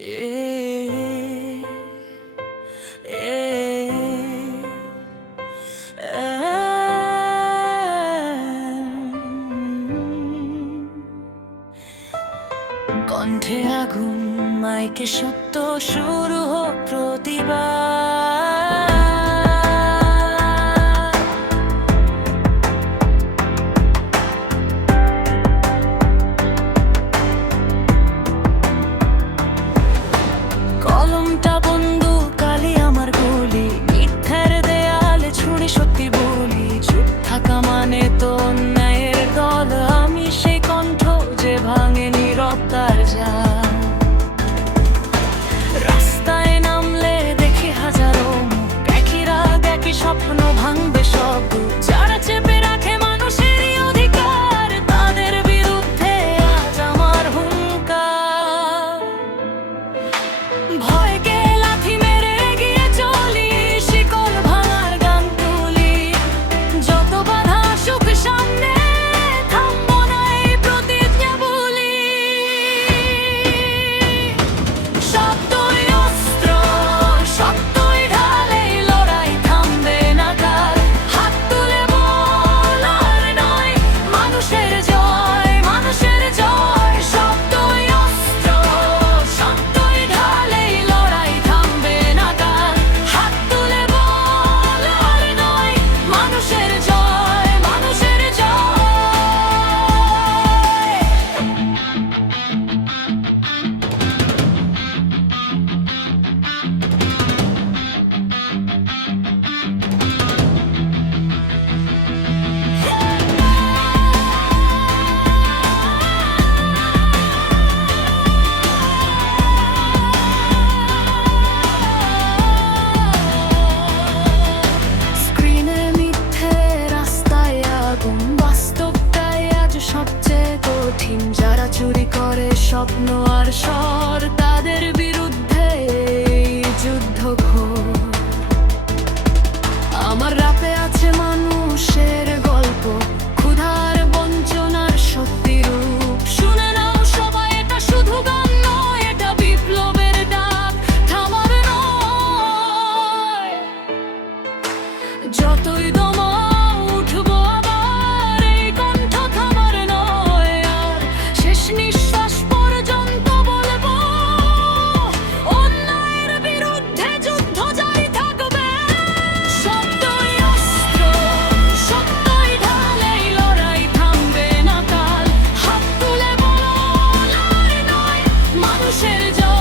এ এ কণ্ঠে আগুন মাইকে সত্য শুরু হোক প্রতিবার। কলমটা বন্দুক কালি আমার গুলি, মিথ্যার দেয়ালে ছুঁড়ে সত্যি বলি। চুপ থাকা মানে তো অন্যায়ের দল, আমি সেই কণ্ঠ যে ভাঙে নীরবতার জাল। রাস্তায় নামলে দেখি হাজারো মুখ, একই রাগ একই স্বপ্ন ভাঙবে সব। যারা চেপে রাখে মানুষেরই অধিকার, তাদের বিরুদ্ধে আজ আমার হুঙ্কার। ভয়কে লাথি মেরে এগিয়ে চলি, শিকল ভাঙার গান তুলি। যত বাধা আসুক সামনে, থামবো না এই প্রতিজ্ঞা বলি। শব্দই অস্ত্র, শব্দই ঢালে, লড়াই থামবে না কাল। হাত তুলে বল আর নয়, মানুষের জয়, মানুষের জয়। শব্দই অস্ত্র, শব্দই ঢালে, লড়াই থামবে না কাল। হাত তুলে বল আর নয়, মানুষের জয়, মানুষের জয়। স্ক্রিনে মিথ্যে, রাস্তায় আগুন, বাস্তবটাই আজ সবচেয়ে কঠিন। যারা চুরি করে স্বপ্ন আর স্বর, তাদের বিরুদ্ধে এই যুদ্ধ ঘোর। আমার রাপে আছে মানুষের গল্প, ক্ষুধার বঞ্চনার সত্যি রূপ। শুনে নাও সবাই, এটা শুধু গান নয়, এটা বিপ্লবের ডাক, থামার নয়। যতই দমাও উঠবো আবার, এই কণ্ঠ থামার নয়। আর শেষ নিঃশ্বাস পর্যন্ত বলবো, অন্যায়ের বিরুদ্ধে যুদ্ধ জারি থাকবে। শব্দই অস্ত্র, শব্দই ঢালে, লড়াই থামবে না কাল। হাত তুলে বল আর নয়, মানুষের জয়।